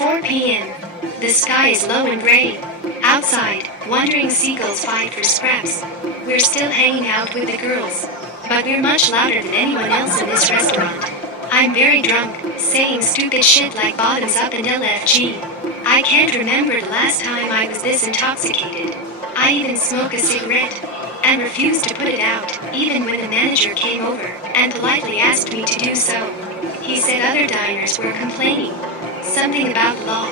4 p.m. The sky is low and gray. Outside, wandering seagulls fight for scraps. We're still hanging out with the girls, but we're much louder than anyone else in this restaurant. I'm very drunk, saying stupid shit like bottoms up and LFG. I can't remember the last time I was this intoxicated. I even smoke a cigarette and refused to put it out, even when the manager came over and politely asked me to do so. He said other diners were complaining something about the law.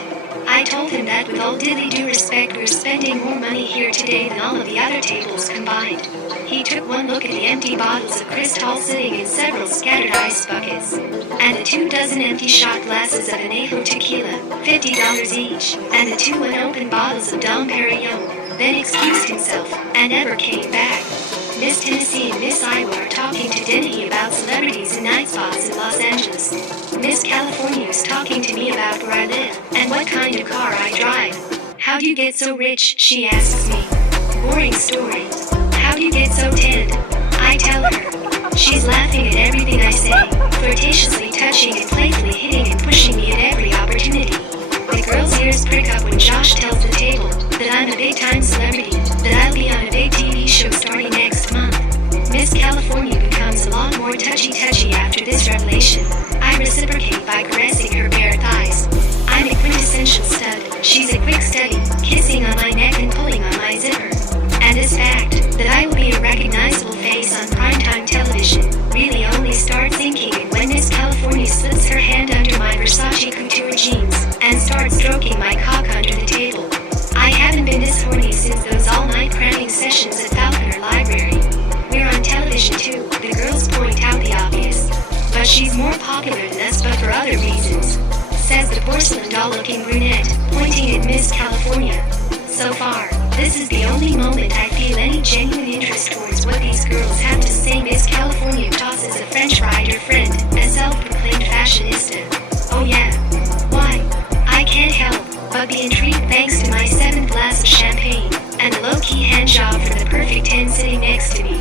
I told him that with all due respect, we're spending more money here today than all of the other tables combined. He took one look at the empty bottles of Cristal sitting in several scattered ice buckets, and the 24 empty shot glasses of Anejo tequila, $50 each, and the 2 unopened bottles of Dom Perignon, then excused himself, and never came back. Miss Tennessee and Miss Iowa are talking to Denny about celebrities and night spots in Los Angeles. Miss California is talking to me about where I live, and what kind of car I drive. How do you get so rich, she asks me. Boring story. How do you get so tanned? I tell her. She's laughing at everything I say, flirtatiously touching and playfully hitting and pushing me at every opportunity. The girls' ears prick up when Josh tells the table that I'm a big-time celebrity, that I'll be on a big TV show starting next month. Miss California becomes a lot more touchy-touchy after this revelation. I reciprocate by caressing her bare thighs. I'm a quintessential stud, she's a quick study, kissing on my neck and pulling on my zipper. And this fact, that I will be a recognizable face on primetime television, really only starts sinking in when Miss California slips her hand under my Versace couture jeans, and starts stroking my cock under the table. I haven't been this horny since those all-night cramming sessions at Falconer Library. We're on television too, the girls point out the obvious. But she's more popular than us, but for other reasons, says the porcelain doll-looking brunette, pointing at Miss California. So far, this is the only moment I feel any genuine interest towards what these girls have to say. Miss California tosses a French fry her friend, a self-proclaimed fashionista. Oh yeah. Why? I can't help but be intrigued thanks to my 7th glass of champagne, and a low-key handjob from the perfect 10 sitting next to me.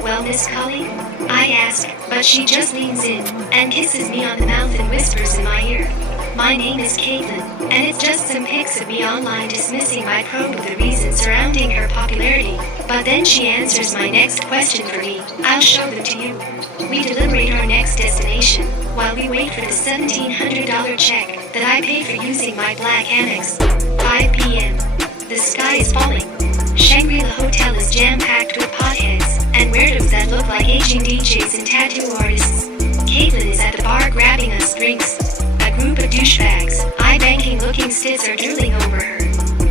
Well, Miss Cully? I ask, but she just leans in, and kisses me on the mouth and whispers in my ear. My name is Caitlin, and it's just some pics of me online dismissing my probe of the reasons surrounding her popularity. But then she answers my next question for me. I'll show them to you. We deliberate our next destination, while we wait for the $1,700 check that I pay for using my black Amex. 5 p.m. The sky is falling. Shangri Hotel is jam-packed with potheads and weirdos that look like aging DJs and tattoo artists. Caitlin is at the bar grabbing us drinks. A group of douchebags, eye-banking looking stids are drooling over her.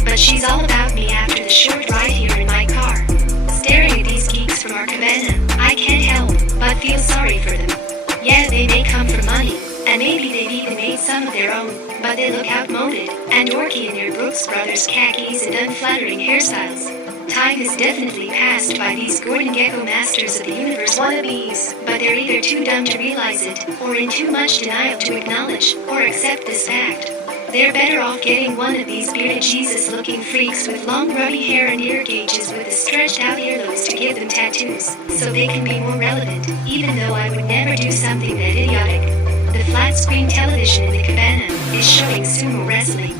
But she's all about me after the short ride here in my car. Staring at these geeks from our cabana, I can't help but feel sorry for them. Yeah, they may come for money, and maybe they've even made some of their own, but they look outmoded and dorky in their Brooks Brothers khakis and unflattering hairstyles. Time has definitely passed by these Gordon Gekko masters of the universe wannabes, but they're either too dumb to realize it, or in too much denial to acknowledge or accept this fact. They're better off getting one of these bearded Jesus-looking freaks with long grubby hair and ear gauges with the stretched-out earlobes to give them tattoos, so they can be more relevant, even though I would never do something that idiotic. The flat-screen television in the cabana is showing sumo wrestling.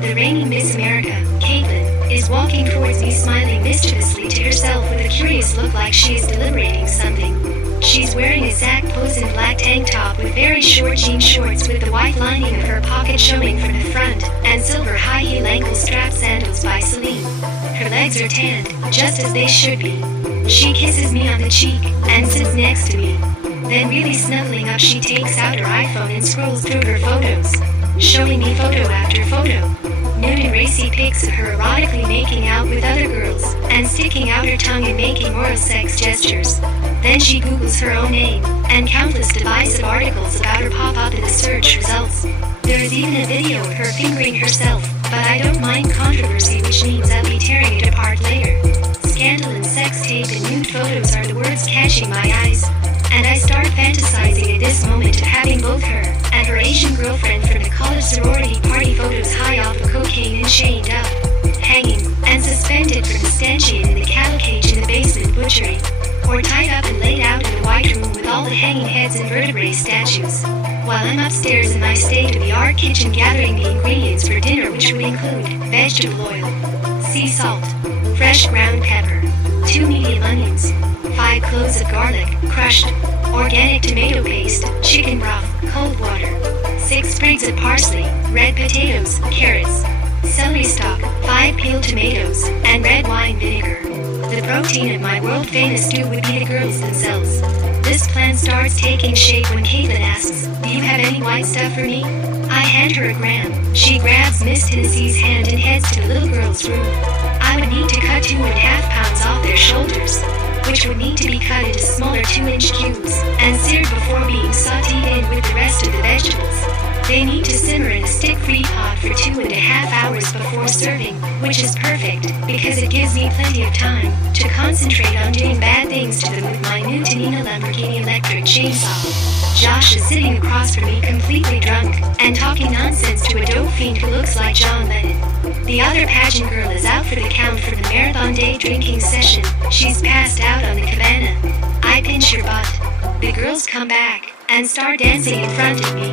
The reigning Miss America, Caitlin, is walking towards me smiling mischievously to herself with a curious look like she is deliberating something. She's wearing a Zach Posen black tank top with very short jean shorts with the white lining of her pocket showing from the front, and silver high-heel ankle strap sandals by Celine. Her legs are tanned, just as they should be. She kisses me on the cheek, and sits next to me. Then really snuggling up, she takes out her iPhone and scrolls through her photos, showing me photo after photo. Nude and racy pics of her erotically making out with other girls, and sticking out her tongue and making oral sex gestures. Then she Googles her own name, and countless divisive articles about her pop up in the search results. There is even a video of her fingering herself, but I don't mind controversy, which means I'll be tearing it apart later. Scandal and sex tape and nude photos are the words catching my eyes, and I start fantasizing at this moment of having both her and her Asian girlfriend from the college sorority party photos high off of cocaine and chained up, hanging, and suspended from the stanchion in the cattle cage in the basement butchery, or tied up and laid out in the white room with all the hanging heads and vertebrae statues. while I'm upstairs in my state-of-the-art kitchen gathering the ingredients for dinner, which would include vegetable oil, sea salt, fresh ground pepper, 2 medium onions, 5 cloves of garlic, crushed, organic tomato paste, chicken broth, cold water, 6 sprigs of parsley, red potatoes, carrots, celery stalk, 5 peeled tomatoes, and red wine vinegar. The protein of my world-famous stew would be the girls themselves. This plan starts taking shape when Caitlin asks, "Do you have any white stuff for me?" I hand her a gram. She grabs Miss Tennessee's hand and heads to the little girl's room. I would need to cut 2.5 pounds off their shoulders, which would need to be cut into smaller 2-inch cubes, and seared before being sauteed in with the rest of the vegetables. They need to simmer in a stick-free pot for 2.5 hours before serving, which is perfect, because it gives me plenty of time to concentrate on doing bad things to them with my new Tanina Lamborghini electric chainsaw. Josh is sitting across from me completely drunk, and talking nonsense to a dope fiend who looks like John Lennon. The other pageant girl is out for the count for the marathon day drinking session. She's passed out on the cabana. I pinch her butt. The girls come back, and start dancing in front of me,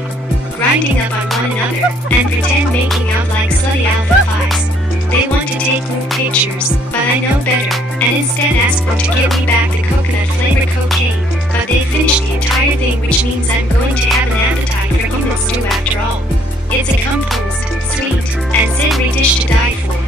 grinding up on one another, and pretend making out like slutty alpha fives. They want to take group pictures, but I know better, and instead ask them to give me back the coconut-flavored cocaine. But they finish the entire thing, which means I'm going to have an appetite for human stew after all. It's a composed, sweet, and savory dish to die for.